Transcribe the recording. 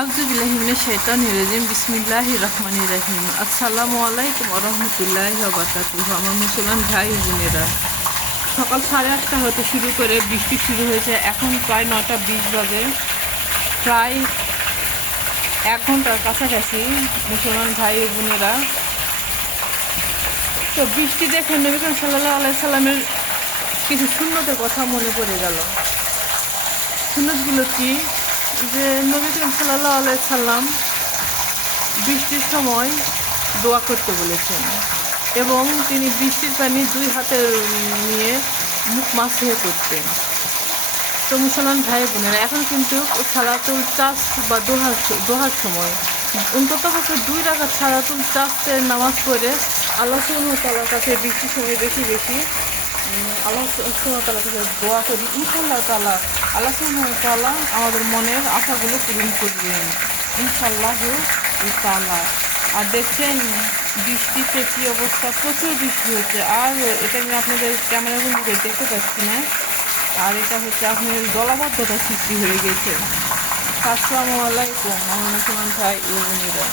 আউযুবিল্লাহি মিনাশ শাইতানির রাজিম বিসমিল্লাহির রহমানির রহিম। আসসালামু আলাইকুম ওয়া রাহমাতুল্লাহি ওয়া বারাকাতুহু। আমার মুসলমান ভাই ও বোনেরা, সকাল 8:30 হতে শুরু করে বৃষ্টি শুরু হয়েছে। এখন প্রায় 9:20 বাজে, প্রায় 1 ঘন্টার কাছাকাছি। মুসলমান ভাই ও বোনেরা, তো বৃষ্টি দেখে নবী করিম সাল্লাল্লাহু আলাইহি সাল্লামের কিছু সুন্নতের কথা মনে পড়ে গেল। সুন্নতগুলো কি? যে নবী করিম সাল্লাল্লাহু আলাইহি সাল্লাম বৃষ্টির সময় দোয়া করতে বলেছেন, এবং তিনি বৃষ্টির পানি 2 হাতে নিয়ে মুখ মাসিয়ে করতেন। তো মুসলমান ভাই বোনেরা, এখন কিন্তু সালাতুল চাষ বা দোহার সময় অন্তত পক্ষে 2 রাকাত সালাতুল চাষের নামাজ পড়ে আল্লাহ সুবহানাহু ওয়া তাআলার কাছে বৃষ্টির সময় বেশি বেশি আল্লাহ সুবহানাহু ওয়া তাআলার কাছে দোয়া করি। ইনশাআল্লাহ তাআলা আল্লাহ সুবহানাহু ওয়া তাআলা আমাদের মনের আশাগুলো পূরণ করবেন ইনশাআল্লাহু তাআলা। আর দেখছেন বৃষ্টিতে কী অবস্থা, প্রচুর বৃষ্টি হচ্ছে। আর এটা আমি আপনাদের ক্যামেরাবন্দিতে দেখতে পাচ্ছি না। আর এটা হচ্ছে আপনার জলাবদ্ধতা সৃষ্টি হয়ে গেছে। আসসালামু আলাইকুম আমার মুসলমান ভাই ও বোনেরা।